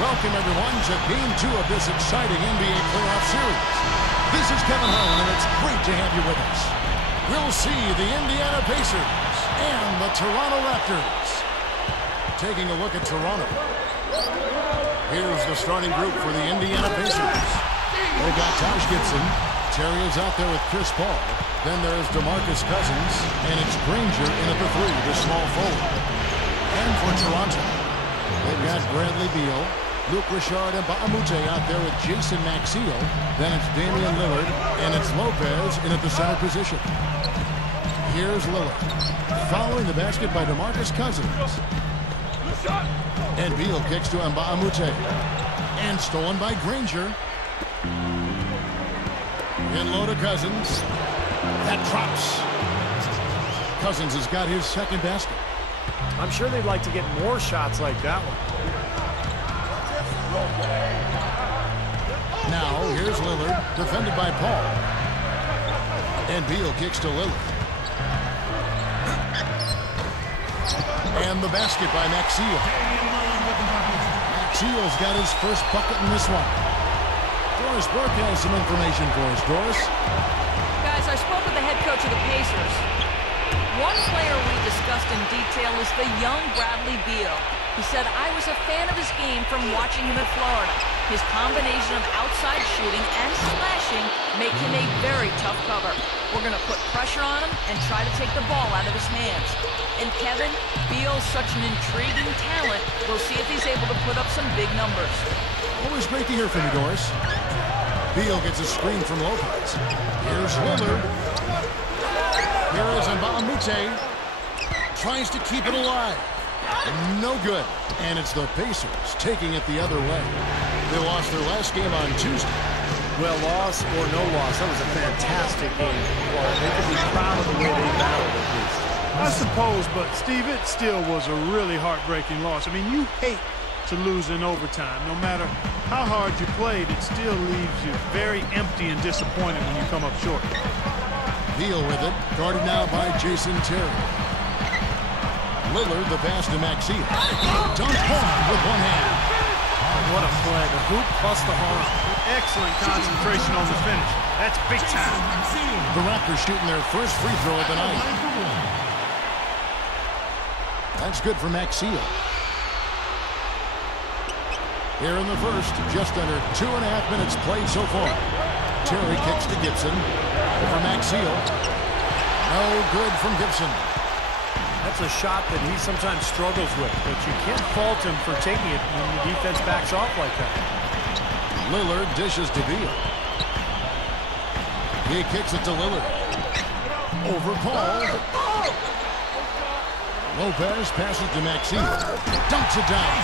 Welcome, everyone, to Game 2 of this exciting NBA playoff series. This is Kevin Harlan, and it's great to have you with us. We'll see the Indiana Pacers and the Toronto Raptors. Taking a look at Toronto. Here's the starting group for the Indiana Pacers. They got Taj Gibson. Terry is out there with Chris Paul. Then there's DeMarcus Cousins, and it's Granger in at the 3, the small forward. And for Toronto, they've got Bradley Beal, Luke Richard, and Moute out there with Jason Maxiell. Then it's Damian Lillard, and it's Lopez in at the center position. Here's Lillard, following the basket by DeMarcus Cousins. And Beal kicks to Mbah Moute, and stolen by Granger. In low to Cousins. That drops. Cousins has got his second basket. I'm sure they'd like to get more shots like that one. Now, here's Lillard, defended by Paul. And Beal kicks to Lillard. And the basket by Maxiell. Maxiell's got his first bucket in this one. Doris Burke has some information for us. Doris? Guys, I spoke with the head coach of the Pacers. One player we discussed in detail is the young Bradley Beal. He said, I was a fan of his game from watching him in Florida. His combination of outside shooting and slashing make him a very tough cover. We're going to put pressure on him and try to take the ball out of his hands. And Kevin, Beal's such an intriguing talent. We'll see if he's able to put up some big numbers. Always great to hear from you, Doris. Beal gets a screen from Lopez. Here's Lillard. Here is Mbah Moute. Tries to keep it alive. No good. And it's the Pacers taking it the other way. They lost their last game on Tuesday. Well, loss or no loss, that was a fantastic game. Well, they could be proud of the way they battled at least. I suppose, but Steve, it still was a really heartbreaking loss. I mean, you hate to lose in overtime. No matter how hard you played, it still leaves you very empty and disappointed when you come up short. Beal with it, guarded now by Jason Terry. Lillard, the pass to Maxiell. Dunk home with one hand. What a play, the hoop plus the arm. Excellent concentration on the finish. That's big time. The Raptors shooting their first free throw of the night. That's good for Maxiell. Here in the first, just under 2.5 minutes played so far. Terry kicks to Gibson. For Maxiell. No good from Gibson. That's a shot that he sometimes struggles with, but you can't fault him for taking it when the defense backs off like that. Lillard dishes to Beal. He kicks it to Lillard. Over Paul. Lopez passes to Maxiell. Dunks it down.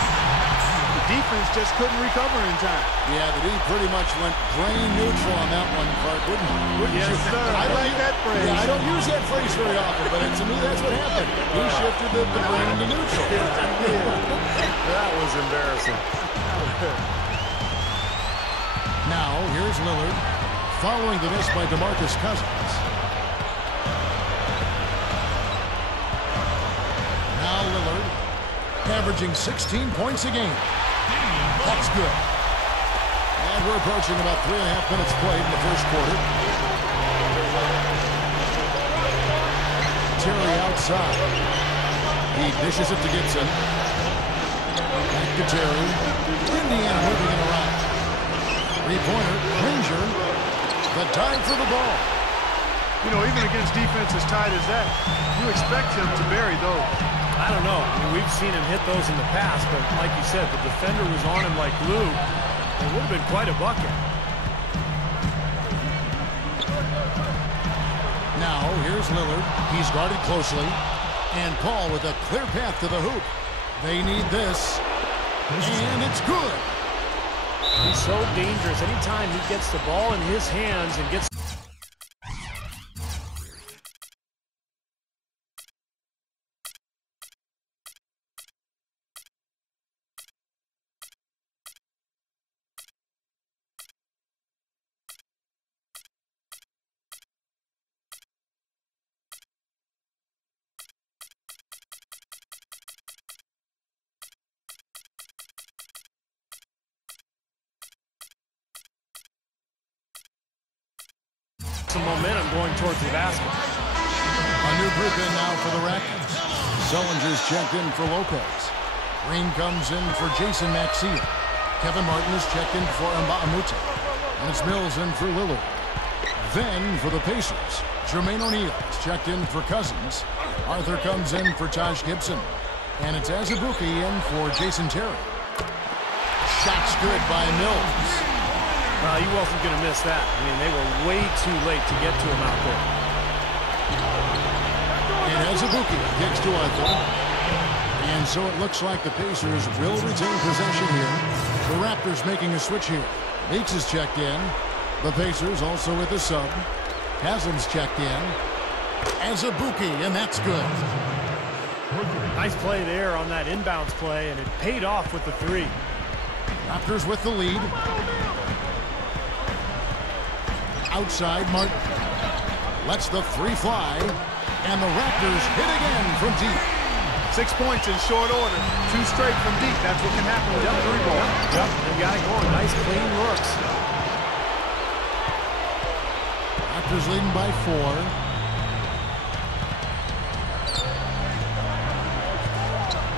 The defense just couldn't recover in time. Yeah, the D pretty much went brain neutral on that one, Clark. Wouldn't yes, you? Sir. I like that phrase. Yeah, I don't use that phrase very often, but to me that's what happened. He shifted the brain into neutral. That was embarrassing. Now, here's Lillard, following the miss by DeMarcus Cousins. Now Lillard, averaging 16 points a game. That's good. And we're approaching about 3.5 minutes played in the first quarter. Terry outside. He dishes it to Gibson. Back to Terry. Indiana moving it around. Three-pointer. Granger. The dive for the ball. You know, even against defense as tight as that, you expect him to bury those. I don't know. I mean, we've seen him hit those in the past, but like you said, the defender was on him like glue. It would have been quite a bucket. Now, here's Lillard. He's guarded closely. And Paul with a clear path to the hoop. They need this. And it's good. He's so dangerous. Anytime he gets the ball in his hands and gets... some momentum going towards the basket. A new group in now for the Raptors. Sullinger's checked in for Lopez. Green comes in for Jason Maxiell. Kevin Martin is checked in for Mbah Moute. And it's Mills in for Lillard. Then for the Pacers, Jermaine O'Neal is checked in for Cousins. Arthur comes in for Taj Gibson. And it's Azubuike in for Jason Terry. Shot's good by Mills. Well, he wasn't going to miss that. I mean, they were way too late to get to him out there. And Azubuike kicks to Arthur. And so it looks like the Pacers will retain possession here. The Raptors making a switch here. Meeks is checked in. The Pacers also with a sub. Haslam's checked in. Azubuike, and that's good. Nice play there on that inbounds play, and it paid off with the three. Raptors with the lead. Outside, Martin lets the three fly, and the Raptors hit again from deep. 6 points in short order. 2 straight from deep. That's what can happen with that three ball. Yep, they got it going. Nice, clean looks. Raptors leading by 4.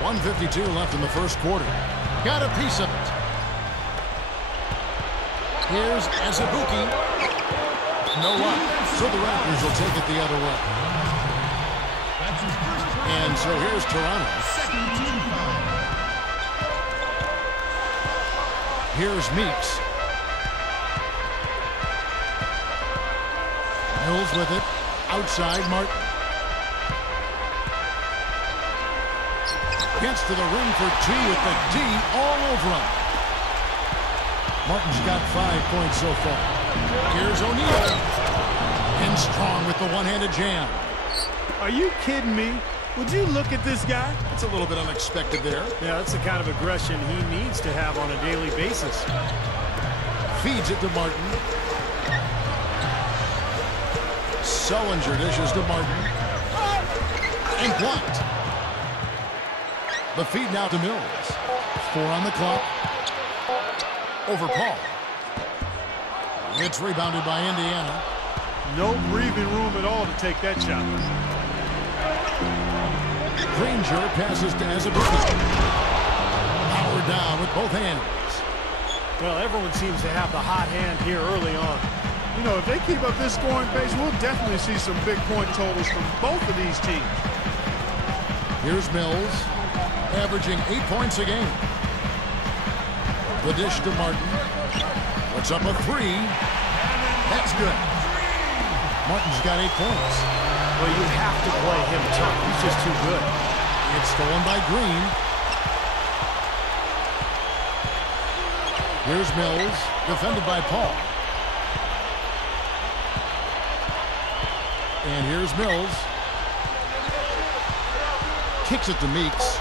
.152 left in the first quarter. Got a piece of it. Here's Azubuike. No luck. So the Raptors will take it the other way. And so here's Toronto. Here's Meeks. Mills with it. Outside, Martin. Gets to the rim for 2 with the D all over him. Martin's got 5 points so far. Here's O'Neal. And strong with the one-handed jam. Are you kidding me? Would you look at this guy? It's a little bit unexpected there. Yeah, that's the kind of aggression he needs to have on a daily basis. Feeds it to Martin. Sullinger dishes to Martin. And blocked. The feed now to Mills. 4 on the clock. Over Paul. It's rebounded by Indiana. No breathing room at all to take that shot. Granger passes to Azubuike. Powered down with both hands. Well, everyone seems to have the hot hand here early on. You know, if they keep up this scoring pace, we'll definitely see some big point totals from both of these teams. Here's Mills, averaging 8 points a game. The dish to Martin. Puts up a 3. That's good. Martin's got 8 points. Well, you have to play him tough. He's just too good. It's stolen by Green. Here's Mills, defended by Paul. And here's Mills. Kicks it to Meeks.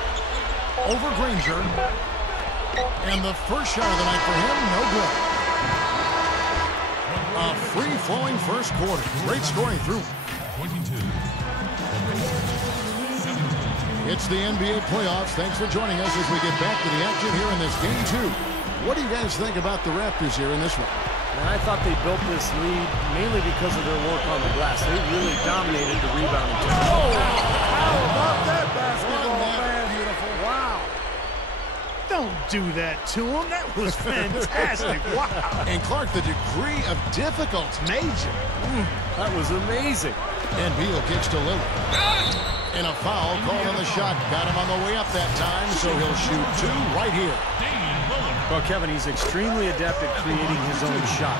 Over Granger. And the first shot of the night for him, no good. A free-flowing first quarter. Great scoring through. 22. It's the NBA playoffs. Thanks for joining us as we get back to the action here in this Game 2. What do you guys think about the Raptors here in this one? And I thought they built this lead mainly because of their work on the glass. They really dominated the rebounding team. Oh, how about that basketball, man? Beautiful. Wow. Don't do that to him. That was fantastic. Wow. And Clark, the degree of difficulty. Major. That was amazing. And Beal kicks to Lillard. And a foul called on the shot. Got him on the way up that time, so he'll shoot two right here. Well, Kevin, he's extremely adept at creating his own shot.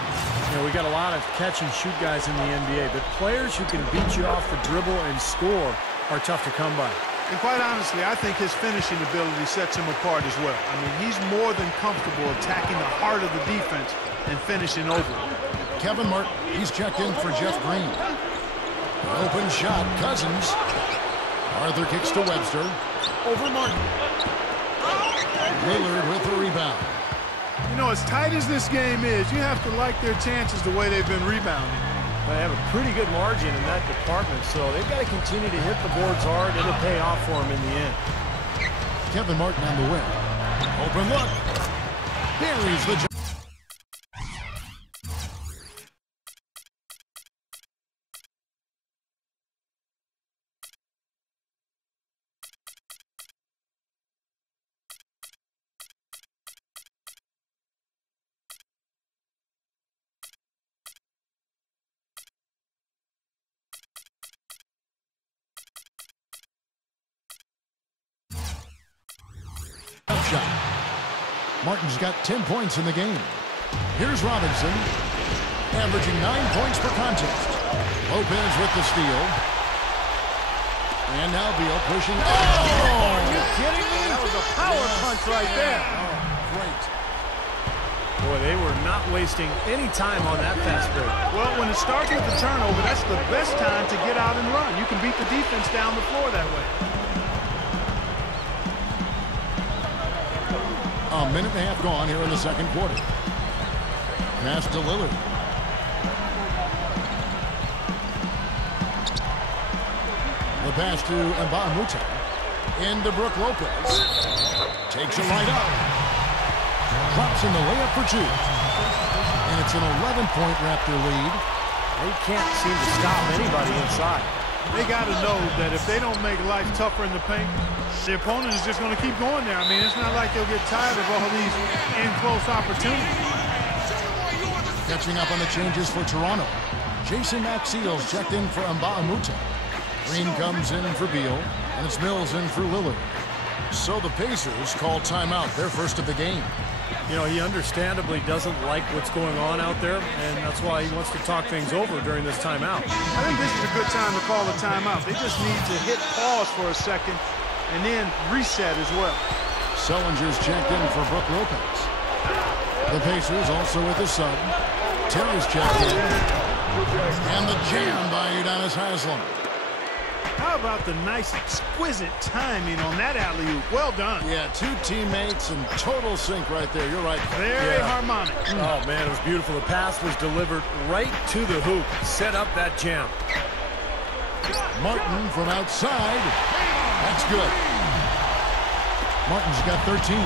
You know, we got a lot of catch-and-shoot guys in the NBA, but players who can beat you off the dribble and score are tough to come by. And quite honestly, I think his finishing ability sets him apart as well. I mean, he's more than comfortable attacking the heart of the defense and finishing over it. Kevin Martin, he's checked in for Jeff Green. Open shot, Cousins. Arthur kicks to Webster. Over Martin. Lillard with the rebound. You know, as tight as this game is, you have to like their chances the way they've been rebounding. They have a pretty good margin in that department, so they've got to continue to hit the boards hard. It'll pay off for them in the end. Kevin Martin on the win. Open look. Buries the jump. Shot. Martin's got 10 points in the game. Here's Robinson, averaging 9 points per contest. Lopez with the steal. And now Beal pushing. Oh! Are you kidding me? That was a power punch right there. Oh, great. Boy, they were not wasting any time on that fast break. Well, when it starts with the turnover, that's the best time to get out and run. You can beat the defense down the floor that way. A minute and a half gone here in the second quarter. Pass to Lillard. The pass to Mbah Moute. Into Brook Lopez. Takes it right up. Drops in the layup for two. And it's an 11-point Raptor lead. They can't seem to stop anybody inside. They got to know that if they don't make life tougher in the paint, the opponent is just going to keep going there. I mean, it's not like they'll get tired of all these in-close opportunities. Catching up on the changes for Toronto. Jason Maxiell's checked in for Mbah Moute. Green comes in for Beal, and it's Mills in for Lillard. So the Pacers call timeout, their first of the game. You know, he understandably doesn't like what's going on out there, and that's why he wants to talk things over during this timeout. I think this is a good time to call a timeout. They just need to hit pause for a second and then reset as well. Sullinger's checked in for Brook Lopez. The Pacers also with the sub. Terrence checked in. And the jam by Udonis Haslem. How about the nice, exquisite timing on that alley-oop? Well done. Yeah, two teammates in total sync right there. You're right. Very harmonic. Oh, man, it was beautiful. The pass was delivered right to the hoop. Set up that jam. Martin from outside. That's good. Martin's got 13.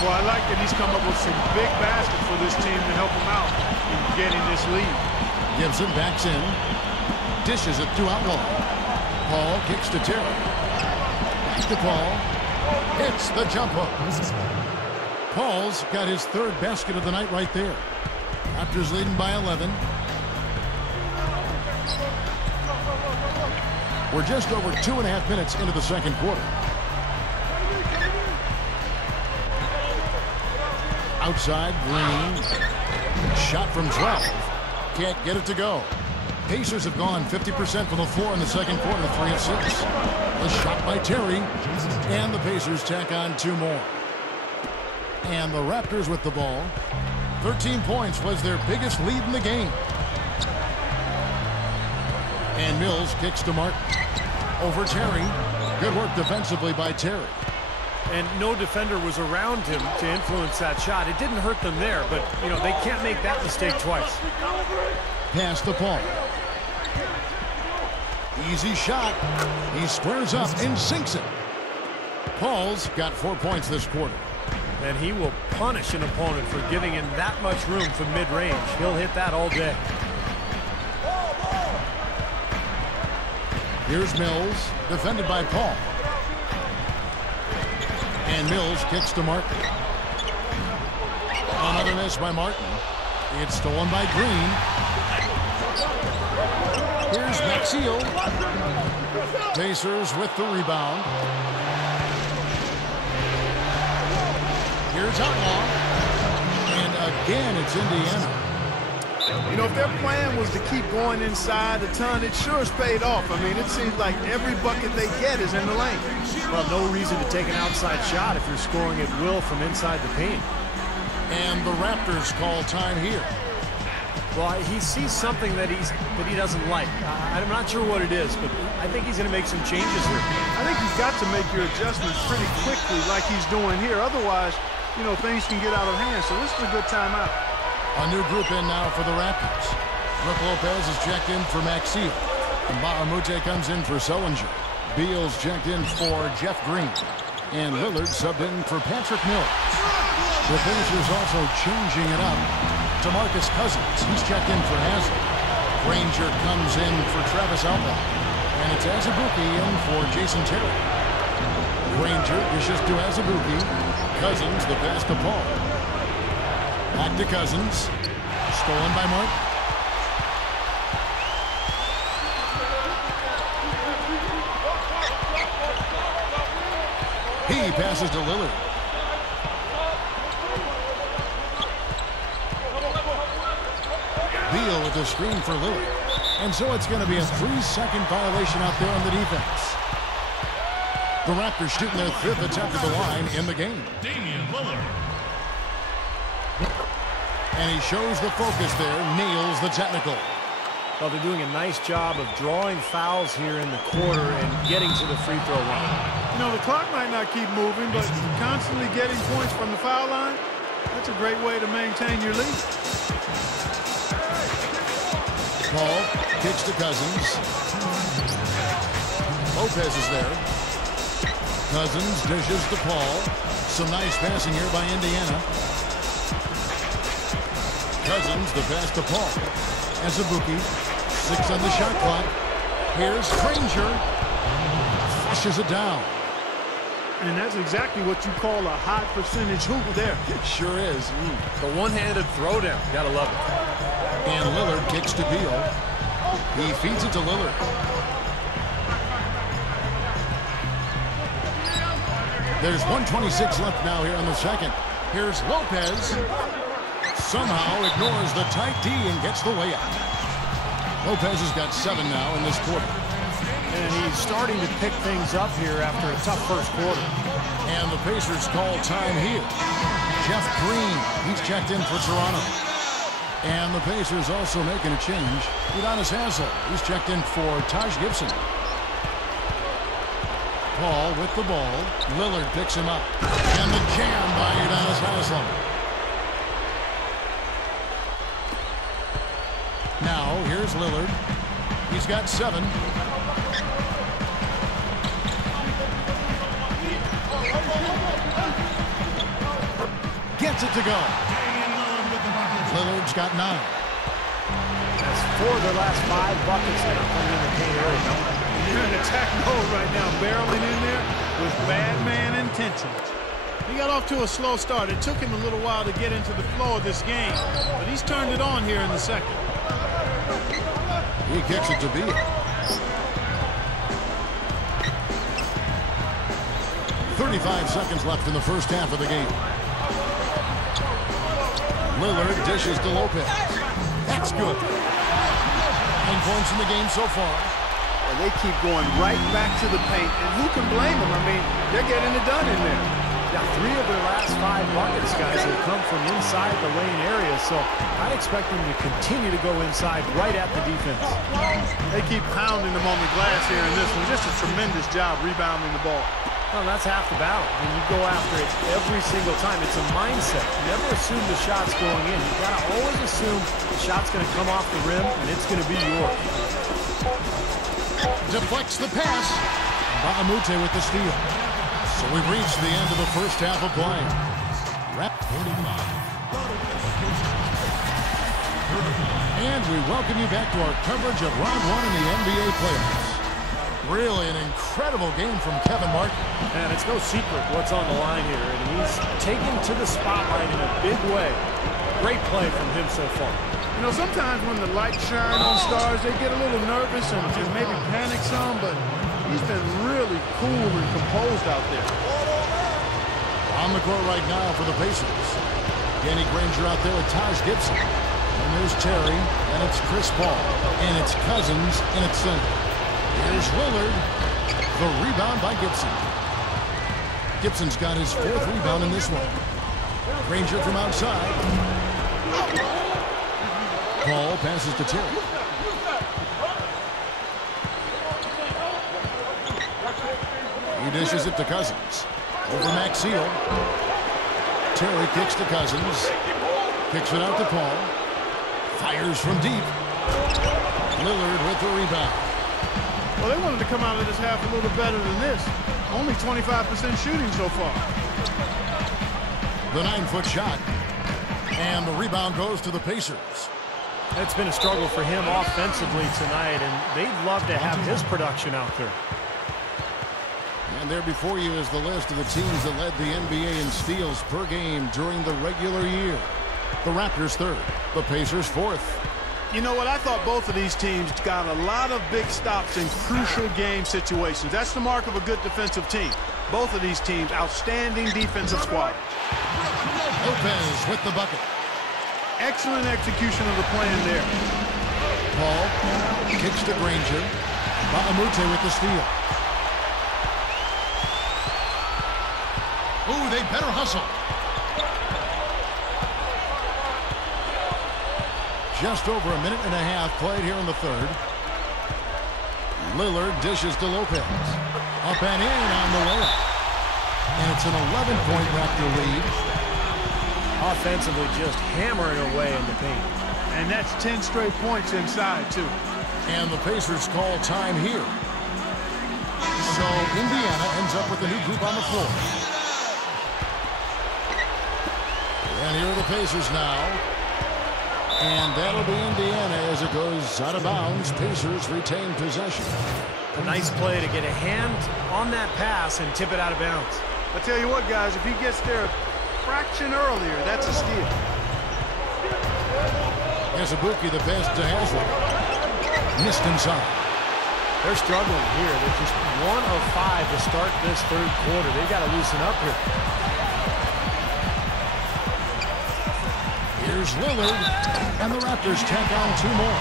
Well, I like that he's come up with some big baskets for this team to help him out in getting this lead. Gibson backs in. Dishes it to Outlaw. Paul kicks to Terry. Back to Paul. Hits the jump hook. Paul's got his third basket of the night right there. Raptors leading by 11. We're just over 2.5 minutes into the second quarter. Outside, Green. Shot from 12. Can't get it to go. Pacers have gone 50% from the floor in the second quarter, 3 of 6. A shot by Terry, and the Pacers tack on 2 more. And the Raptors with the ball. 13 points was their biggest lead in the game. And Mills kicks to Martin. Over Terry. Good work defensively by Terry. And no defender was around him to influence that shot. It didn't hurt them there, but, you know, they can't make that mistake twice. Pass to Paul. Easy shot. He squares up and sinks it. Paul's got 4 points this quarter. And he will punish an opponent for giving him that much room from mid-range. He'll hit that all day. Here's Mills, defended by Paul. And Mills kicks to Martin. Another miss by Martin. It's stolen by Green. Here's Maxiell. Pacers with the rebound. Here's Outlaw. And again, it's Indiana. You know, if their plan was to keep going inside a ton, it sure has paid off. I mean, it seems like every bucket they get is in the lane. Well, no reason to take an outside shot if you're scoring at will from inside the paint. And the Raptors call time here. Well, he sees something that he doesn't like. I'm not sure what it is, but I think he's going to make some changes here. I think you've got to make your adjustments pretty quickly like he's doing here. Otherwise, you know, things can get out of hand. So this is a good timeout. A new group in now for the Raptors. Brook Lopez is checked in for Maxiell. Mbah Moute comes in for Sullinger. Beal's checked in for Jeff Green. And Lillard subbed in for Patrick Mills. The Pacers also changing it up to Marcus Cousins. He's checked in for Haslem. Granger comes in for Travis Outlaw. And it's Azubuike in for Jason Terry. Granger dishes to Azubuike. Cousins the pass to Paul. Back to Cousins. Stolen by Martin. He passes to Lillard. Beal with the screen for Lillard. And so it's going to be a 3-second violation out there on the defense. The Raptors shooting their 5th attempt at the line in the game. Damian Lillard. And he shows the focus there, nails the technical. Well, they're doing a nice job of drawing fouls here in the quarter and getting to the free throw line. You know, the clock might not keep moving, but constantly getting points from the foul line, that's a great way to maintain your lead. Paul kicks to Cousins. Lopez is there. Cousins dishes to Paul. Some nice passing here by Indiana. Cousins the pass to Paul. Azubuike, 6 on the shot clock. Here's Granger. Flushes it down. And that's exactly what you call a high percentage hoop there. Sure is. The one-handed throwdown. Gotta love it. And Lillard kicks to Beal. He feeds it to Lillard. There's 1:26 left now here in the second. Here's Lopez. Somehow ignores the tight D and gets the layup. Lopez has got 7 now in this quarter. And he's starting to pick things up here after a tough first quarter. And the Pacers call time here. Jeff Green, he's checked in for Toronto. And the Pacers also making a change. Udonis Haslem, he's checked in for Taj Gibson. Paul with the ball. Lillard picks him up. And the jam by Udonis Haslem. Now, here's Lillard. He's got 7. Gets it to go. Lillard's got 9. That's 4 of their last 5 buckets that are coming in the paint area. You're in attack mode right now, barreling in there with bad man intentions. He got off to a slow start. It took him a little while to get into the flow of this game, but he's turned it on here in the second. He kicks it to Beal. .35 seconds left in the first half of the game. Lillard dishes to Lopez. That's good. 9 points in the game so far. And they keep going right back to the paint. And who can blame them? I mean, they're getting it done in there. Now, 3 of their last 5 buckets, guys, have come from inside the lane area, so I expect them to continue to go inside right at the defense. They keep pounding them on the glass here in this one. Just a tremendous job rebounding the ball. Well, that's half the battle. I mean, you go after it every single time. It's a mindset. Never assume the shot's going in. You've got to always assume the shot's going to come off the rim, and it's going to be yours. Deflects the pass. Moute with the steal. So we've reached the end of the first half of play. And we welcome you back to our coverage of round 1 in the NBA playoffs. Really an incredible game from Kevin Martin. And it's no secret what's on the line here, and he's taken to the spotlight in a big way. Great play from him so far. You know, sometimes when the lights shine on stars, they get a little nervous and maybe panic some, but he's been really cool and composed out there. On the court right now for the Pacers. Danny Granger out there with Taj Gibson. And there's Terry, and it's Chris Paul, and it's Cousins, and it's center. Here's Lillard. The rebound by Gibson. Gibson's got his 4th rebound in this one. Granger from outside. Paul passes to Terry. He dishes it to Cousins. Over Maxiell. Terry kicks to Cousins. Kicks it out to Paul. Fires from deep. Lillard with the rebound. Well, they wanted to come out of this half a little better than this. Only 25% shooting so far. The 9-foot shot. And the rebound goes to the Pacers. It's been a struggle for him offensively tonight, and they'd love to have his production out there. And there before you is the list of the teams that led the NBA in steals per game during the regular year. The Raptors 3rd, the Pacers 4th. You know what? I thought both of these teams got a lot of big stops in crucial game situations. That's the mark of a good defensive team. Both of these teams, outstanding defensive squad. Lopez with the bucket. Excellent execution of the plan there. Paul kicks to Granger. Moute with the steal. Ooh, they better hustle. Just over a minute and a half played here in the 3rd. Lillard dishes to Lopez. Up and in on the layup. And it's an 11-point Raptor lead. Offensively just hammering away in the paint. And that's 10 straight points inside, too. And the Pacers call time here. So Indiana ends up with a new group on the floor. And here are the Pacers now. And that'll be Indiana as it goes out of bounds. Pacers retain possession. A nice play to get a hand on that pass and tip it out of bounds. I tell you what, guys, if he gets there a fraction earlier, that's a steal. Here's Abuki, the pass to Haslem. Missed inside. They're struggling here. They're just 1 of 5 to start this 3rd quarter. They've got to loosen up here. Here's Lillard, and the Raptors tack on 2 more.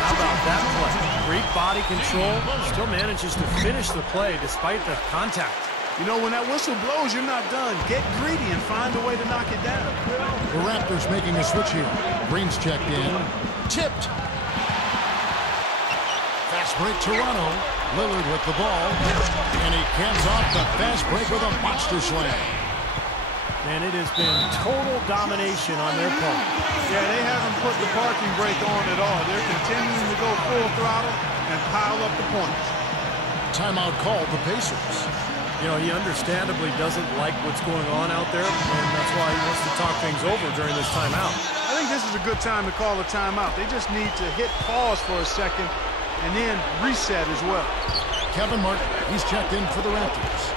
How about that play? Great body control. Still manages to finish the play despite the contact. You know, when that whistle blows, you're not done. Get greedy and find a way to knock it down. The Raptors making a switch here. Green's checked in. Tipped. Fast break Toronto. Lillard with the ball. And he camps off the fast break with a monster slam. And it has been total domination on their part. Yeah, they haven't put the parking brake on at all. They're continuing to go full throttle and pile up the points. Timeout called the Pacers. You know, he understandably doesn't like what's going on out there, and that's why he wants to talk things over during this timeout. I think this is a good time to call a timeout. They just need to hit pause for a second and then reset as well. Kevin Martin, he's checked in for the Raptors.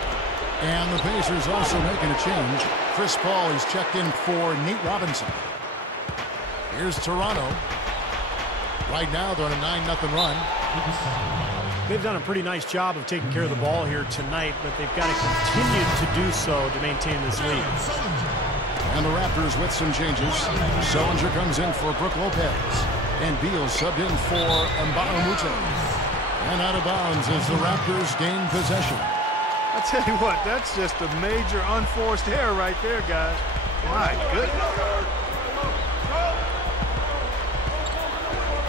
And the Pacers also making a change. Chris Paul, he's checked in for Nate Robinson. Here's Toronto. Right now, they're on a 9-0 run. They've done a pretty nice job of taking care of the ball here tonight, but they've got to continue to do so to maintain this lead. And the Raptors with some changes. Sullinger comes in for Brook Lopez. And Beal subbed in for Mbah. And out of bounds as the Raptors gain possession. I tell you what, that's just a major unforced error right there, guys. My goodness.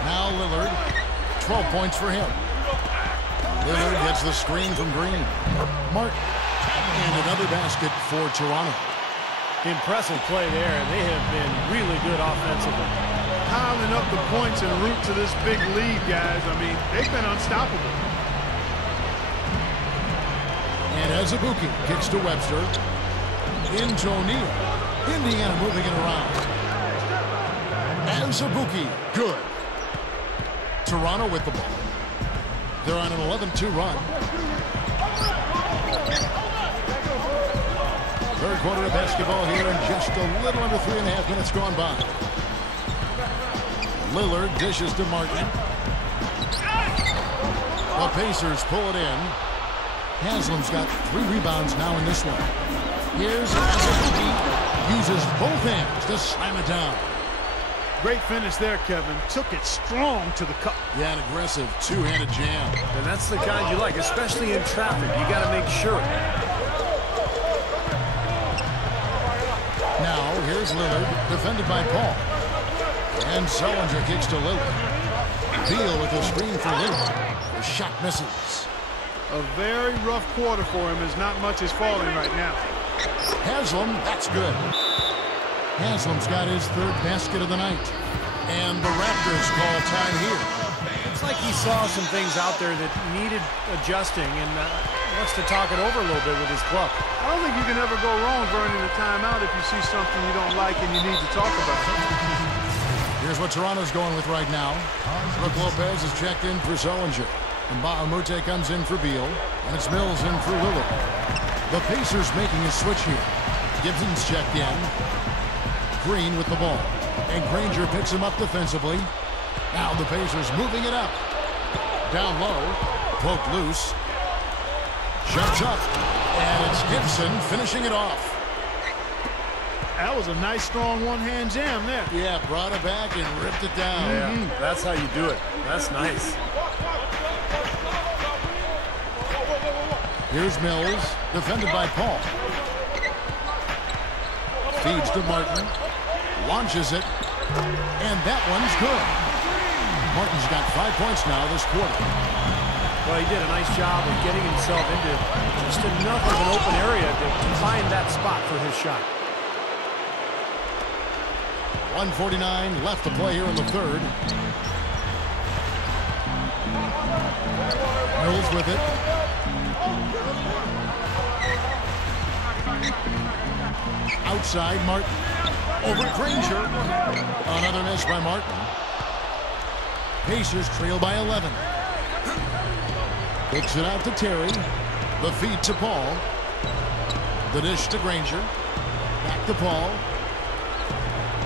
Now Lillard, 12 points for him. Lillard gets the screen from Green. Martin, and another basket for Toronto. Impressive play there, and they have been really good offensively. Piling up the points en route to this big lead, guys. I mean, they've been unstoppable. And as Abuki kicks to Webster, into O'Neal. Indiana moving it around. s1ep03, good. Toronto with the ball. They're on an 11-2 run. Third quarter of basketball here, and just a little under 3.5 minutes gone by. Lillard dishes to Martin. The Pacers pull it in. Haslam's got 3 rebounds now in this one. Here's s1ep03. Uses both hands to slam it down. Great finish there, Kevin. Took it strong to the cup. Yeah, an aggressive two-handed jam. And that's the kind you like, especially in traffic. You got to make sure. Now, here's Lillard, defended by Paul. And Sullinger kicks to Lillard. Beal with a screen for Lillard. The shot misses. A very rough quarter for him, as not much is falling right now. Haslam, that's good. Haslam's got his 3rd basket of the night. And the Raptors call time here. It's like he saw some things out there that needed adjusting and wants to talk it over a little bit with his club. I don't think you can ever go wrong burning a timeout if you see something you don't like and you need to talk about it. Here's what Toronto's going with right now. Lopez is checked in for Sullinger. Mbah Moute comes in for Beal. And it's Mills in for Lillard. The Pacers making a switch here. Gibson's checked in. Green with the ball. And Granger picks him up defensively. Now the Pacers moving it up. Down low. Poked loose. Jumps up. And it's Gibson finishing it off. That was a nice, strong one-hand jam there. Yeah, brought it back and ripped it down. Yeah, that's how you do it. That's nice. Here's Mills, defended by Paul. Feeds to Martin. Launches it. And that one's good. Martin's got 5 points now this quarter. Well, he did a nice job of getting himself into just enough of an open area to find that spot for his shot. 1:49 left to play here in the 3rd. Mills with it. Outside, Martin. Over Granger. Another miss by Martin. Pacers trail by 11. Kicks it out to Terry. The feed to Paul. The dish to Granger. Back to Paul.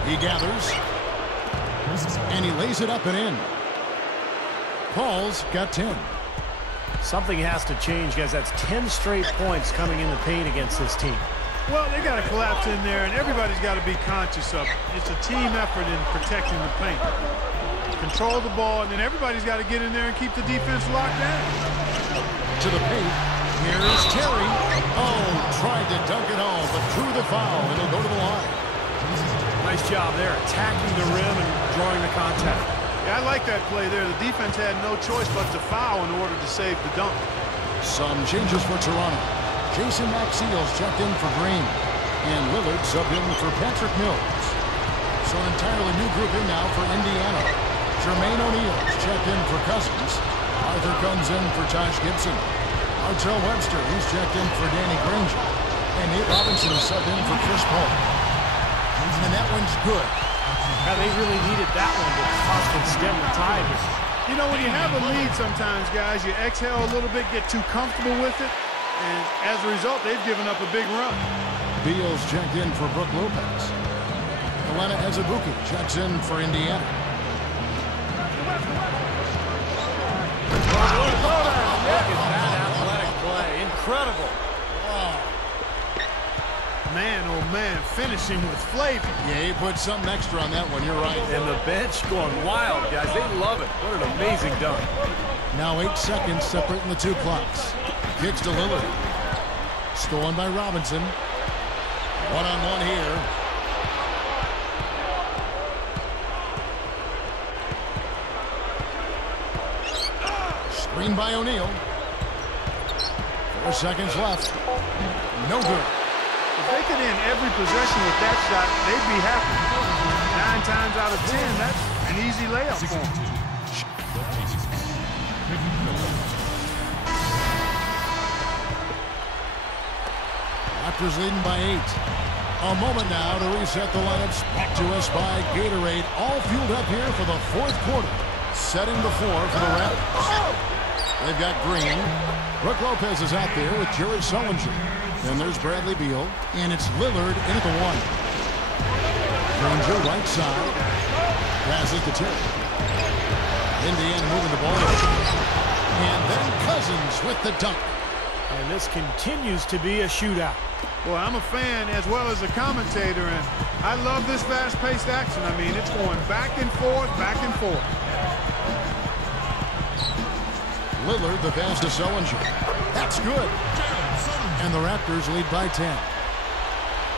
He gathers. And he lays it up and in. Paul's got 10. Something has to change, guys. That's 10 straight points coming in the paint against this team. Well, they got to collapse in there, and everybody's got to be conscious of it. It's a team effort in protecting the paint. Control the ball, and then everybody's got to get in there and keep the defense locked down. To the paint. Here's Terry. Oh, tried to dunk it home, but drew the foul. It'll go to the line. Nice job there, attacking the rim and drawing the contact. Yeah, I like that play there. The defense had no choice but to foul in order to save the dunk. Some changes for Toronto. Jason Maxiell's checked in for Green. And Lillard subbed in for Patrick Mills. So an entirely new group in now for Indiana. Jermaine O'Neal's checked in for Cousins. Arthur comes in for Taj Gibson. Martell Webster, he's checked in for Danny Granger. And Nate Robinson is subbed in for Chris Paul. And that one's good. Yeah, they really needed that one to possibly stem the tide. You know, when you have a lead sometimes, guys, you exhale a little bit, get too comfortable with it, and as a result, they've given up a big run. Beal's checked in for Brook Lopez. Elena s1ep03 checks in for Indiana. Look at that athletic play. Incredible. Wow. Man, oh man, finishing with flavor. Yeah, he put something extra on that one. You're right. And the bench going wild, guys. They love it. What an amazing dunk. Now 8 seconds separating the two clocks. Kicks to Lillard. Stolen by Robinson. One-on-one here. Screen by O'Neal. 4 seconds left. No good. If they could end every possession with that shot, they'd be happy. 9 times out of 10, that's an easy layup for them. Raptors leading by 8. A moment now to reset the lineups. Back to us by Gatorade. All fueled up here for the fourth quarter. Setting the floor for the Raptors. They've got Green. Brook Lopez is out there with Sullinger. Then there's Bradley Beal. And it's Lillard in at the 1. Granger right side. Passes to Terrence. Indiana moving the ball. And then Cousins with the dunk. And this continues to be a shootout. Well, I'm a fan as well as a commentator, and I love this fast-paced action. I mean, it's going back and forth, back and forth. Lillard, the pass to Sullinger. That's good. And the Raptors lead by 10.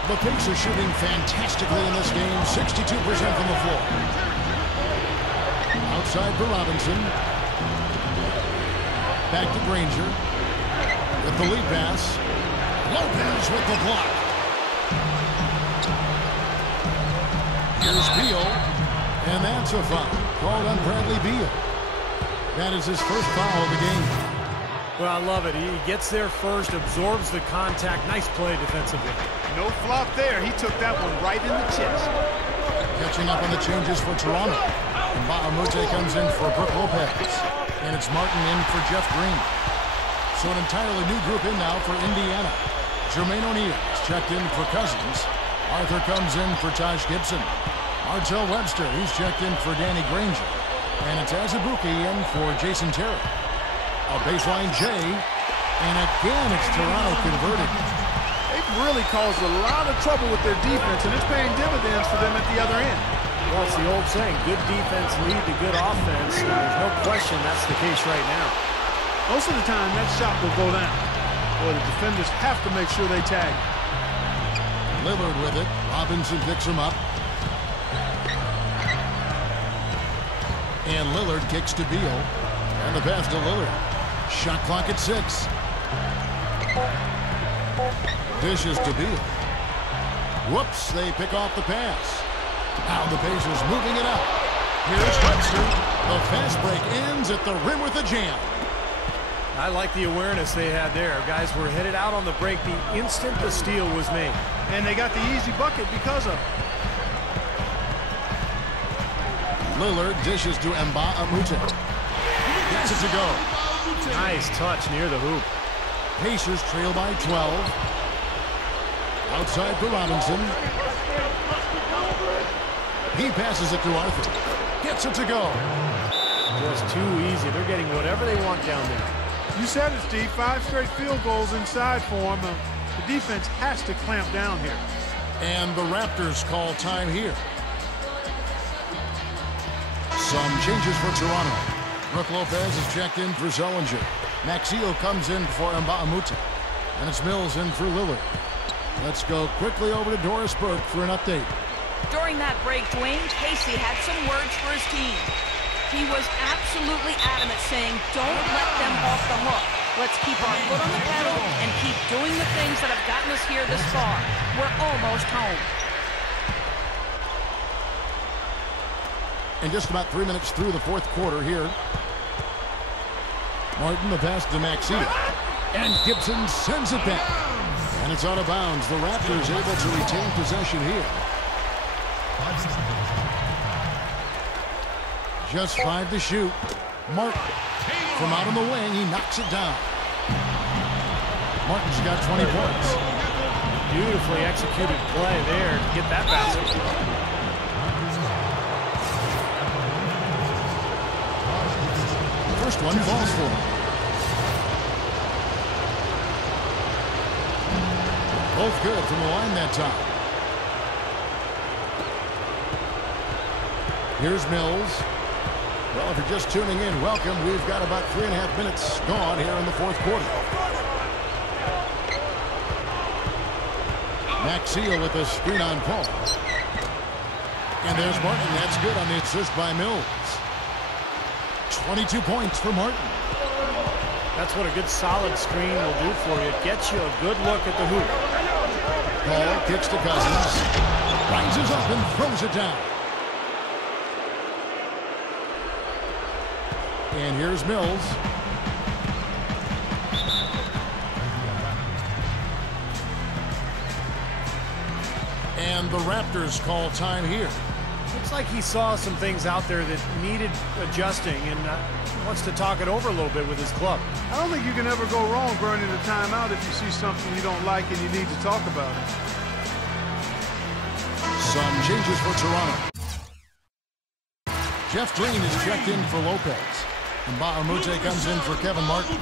The Pacers shooting fantastically in this game, 62% from the floor. Outside for Robinson. Back to Granger. With the lead pass. Lopez with the block. Here's Beal. And that's a foul called on Bradley Beal. That is his first foul of the game. Well, I love it. He gets there first, absorbs the contact. Nice play defensively. No flop there. He took that one right in the chest. Catching up on the changes for Toronto. Mbah Moute comes in for Brook Lopez. And it's Martin in for Jeff Green. So an entirely new group in now for Indiana. Jermaine O'Neal is checked in for Cousins. Arthur comes in for Taj Gibson. Martell Webster, he's checked in for Danny Granger. And it's Azubuike in for Jason Terry. A baseline J. And again, it's Toronto converted. They've really caused a lot of trouble with their defense, and it's paying dividends for them at the other end. Well, it's the old saying, good defense lead to good offense. And there's no question that's the case right now. Most of the time, that shot will go down. Boy, the defenders have to make sure they tag. Lillard with it. Robinson picks him up. And Lillard kicks to Beal. And the pass to Lillard. Shot clock at 6. Dishes to Beal. Whoops, they pick off the pass. Now the Pacers moving it up. Here's Webster. The fast break ends at the rim with a jam. I like the awareness they had there. Guys were headed out on the break the instant the steal was made. And they got the easy bucket because of it. Lillard dishes to Mbah Moute. Gets it to go. Nice touch near the hoop. Pacers trail by 12. Outside for Robinson. He passes it to Arthur. Gets it to go. Just too easy. They're getting whatever they want down there. You said it, Steve. 5 straight field goals inside for them. The defense has to clamp down here. And the Raptors call time here. Some changes for Toronto. Brook Lopez is checked in for Sullinger. Maxiell comes in for Mbah Moute. And it's Mills in for Lillard. Let's go quickly over to Doris Burke for an update. During that break, Dwayne Casey had some words for his team. He was absolutely adamant, saying, don't let them off the hook. Let's keep our foot on the pedal and keep doing the things that have gotten us here this far. We're almost home. And just about 3 minutes through the fourth quarter here. Martin, the pass to Maxiell. And Gibson sends it back. And it's out of bounds. The Raptors able to retain possession here. Just 5 to shoot. Martin from out on the wing, he knocks it down. Martin's got 20 points. Beautifully executed play there to get that basket. First one falls for him. Both good from the line that time. Here's Mills. Well, if you're just tuning in, welcome. We've got about 3.5 minutes gone here in the fourth quarter. Maxiell with a screen on Paul. And there's Martin. That's good on the assist by Mills. 22 points for Martin. That's what a good solid screen will do for you. It gets you a good look at the hoop. Paul kicks to Cousins. Rises up and throws it down. And here's Mills. And the Raptors call time here. Looks like he saw some things out there that needed adjusting and wants to talk it over a little bit with his club. I don't think you can ever go wrong burning a timeout if you see something you don't like and you need to talk about it. Some changes for Toronto. Jeff Green is checked in for Lopez. Mbah Moute comes in for Kevin Martin.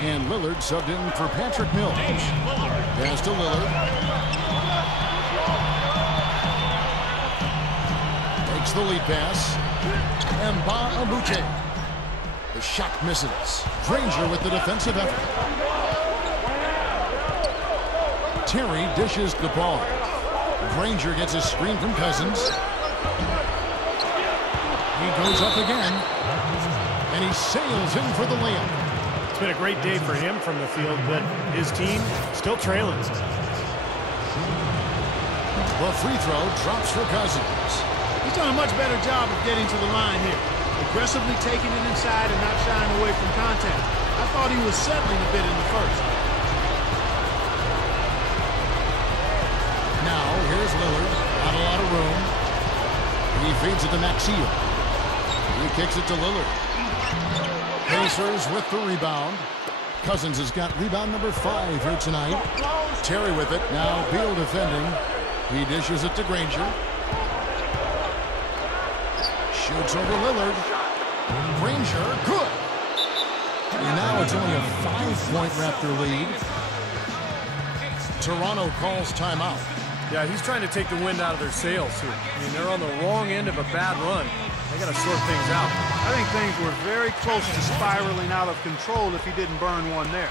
And Lillard subbed in for Patrick Mills. Pass to Lillard. Takes the lead pass. Mbah Moute. The shot misses. Granger with the defensive effort. Terry dishes the ball. Granger gets a screen from Cousins. He goes up again. And he sails in for the layup. It's been a great day for him from the field, but his team still trailing. The free throw drops for Cousins. He's done a much better job of getting to the line here. Aggressively taking it inside and not shying away from contact. I thought he was settling a bit in the first. Now, here's Lillard. Not a lot of room. He feeds it to Maxiell. He kicks it to Lillard. Pacers with the rebound. Cousins has got rebound number 5 here tonight. Terry with it. Now Beal defending. He dishes it to Granger. Shoots over Lillard. Granger, good. And now it's only a 5-point Raptor lead. Toronto calls timeout. Yeah, he's trying to take the wind out of their sails here. I mean, they're on the wrong end of a bad run. They got to sort things out. I think things were very close to spiraling out of control if he didn't burn one there.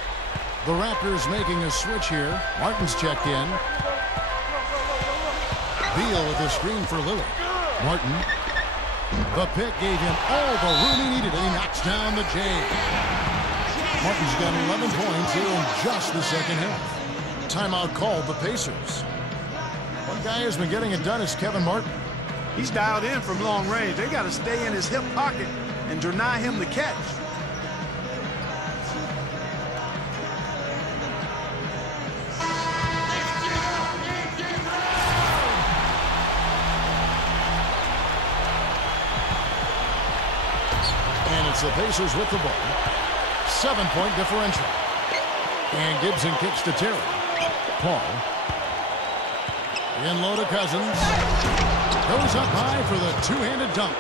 The Raptors making a switch here. Martin's checked in. Beal with a screen for Lillard. Martin. The pick gave him all the room he needed, and he knocks down the J. Martin's got 11 points here in just the second half. Timeout called the Pacers. One guy who's been getting it done is Kevin Martin. He's dialed in from long range. They got to stay in his hip pocket and deny him the catch. And it's the Pacers with the ball. 7-point differential. And Gibson kicks to Terry. Paul. In low to Cousins. Goes up high for the two-handed dunk.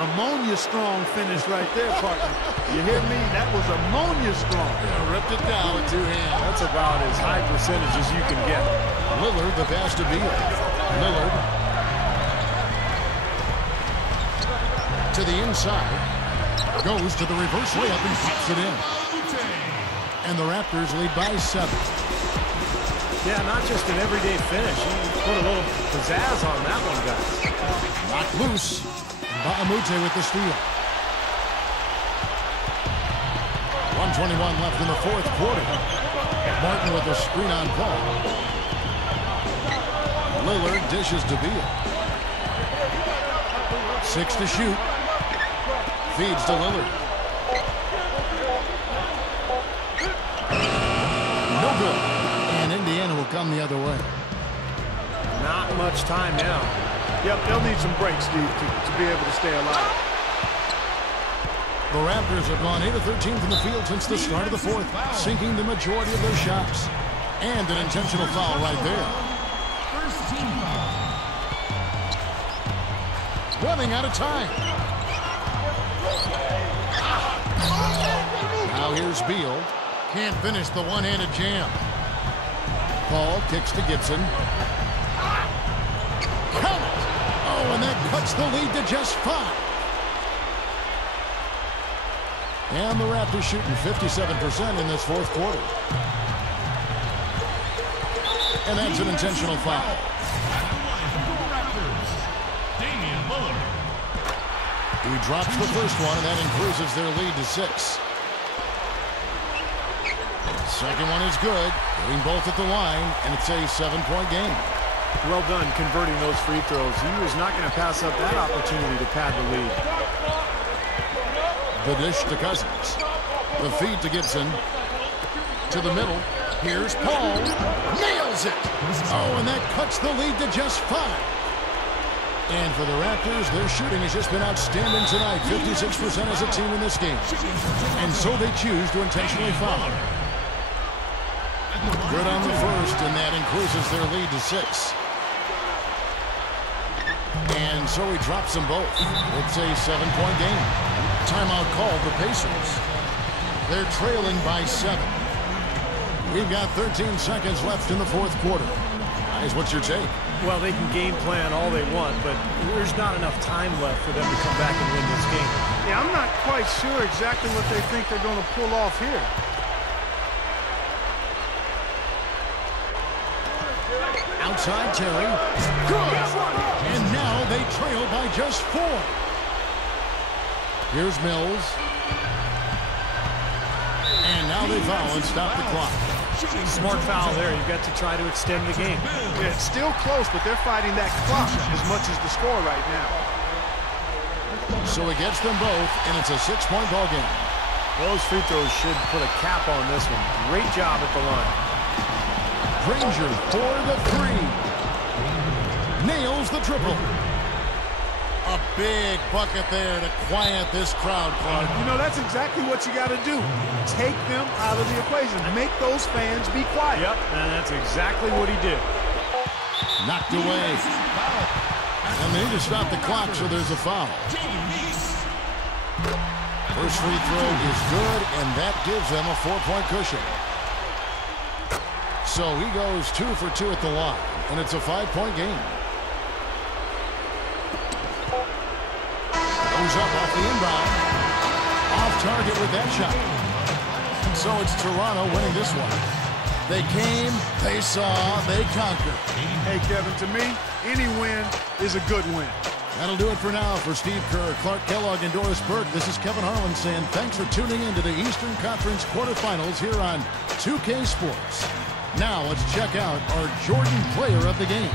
Ammonia strong finish right there, partner. You hear me? That was ammonia strong. Yeah, ripped it down with two hands. That's about as high percentage as you can get. Lillard, the pass to Beal. Lillard. To the inside. Goes to the reverse layup and pops it in. And the Raptors lead by 7. Yeah, not just an everyday finish. He put a little pizzazz on that one, guys. Knocked loose. Moute with the steal. 1:21 left in the fourth quarter. Martin with a screen on Paul. Lillard dishes to Beal. 6 to shoot. Feeds to Lillard. No good. And Indiana will come the other way. Not much time now. Yep, they'll need some breaks, Steve, to be able to stay alive. The Raptors have gone 8 of 13 from the field since the start of the fourth, sinking the majority of their shots. And an intentional foul right there. Running out of time. Now here's Beal. Can't finish the one-handed jam. Paul kicks to Gibson. Count it! Oh, and that cuts the lead to just 5. And the Raptors shooting 57% in this fourth quarter. And that's an intentional foul. He drops the first one, and that increases their lead to 6. Second one is good. Getting both at the line, and it's a 7-point game. Well done converting those free throws. He was not going to pass up that opportunity to pad the lead. The dish to Cousins. The feed to Gibson. To the middle. Here's Paul. Nails it! Oh, and that cuts the lead to just 5. And for the Raptors, their shooting has just been outstanding tonight. 56% as a team in this game. And so they choose to intentionally foul. Good on the first, and that increases their lead to 6. And so he drops them both. It's a 7-point game. Timeout called the Pacers. They're trailing by 7. We've got 13 seconds left in the fourth quarter. Guys, what's your take? Well, they can game plan all they want, but there's not enough time left for them to come back and win this game. Yeah, I'm not quite sure exactly what they think they're going to pull off here. Outside Terry. Good! And now they trail by just 4. Here's Mills. And now they foul and stop the clock. Smart foul there. You've got to try to extend the game. Yeah, it's still close, but they're fighting that clock as much as the score right now. So he gets them both, and it's a 6-point ball game. Those free throws should put a cap on this one. Great job at the line. Granger for the 3. Nails the triple. A big bucket there to quiet this crowd, Clark. You know, that's exactly what you got to do. Take them out of the equation. Make those fans be quiet. Yep, and that's exactly what he did. Knocked away. And they need to stop the clock, so there's a foul. First free throw is good, and that gives them a 4-point cushion. So he goes 2 for 2 at the line, and it's a 5-point game. Goes up off the inbound. Off target with that shot. So it's Toronto winning this one. They came, they saw, they conquered. Hey, Kevin, to me, any win is a good win. That'll do it for now. For Steve Kerr, Clark Kellogg, and Doris Burke, this is Kevin Harlan saying thanks for tuning in to the Eastern Conference quarterfinals here on 2K Sports. Now let's check out our Jordan player of the game.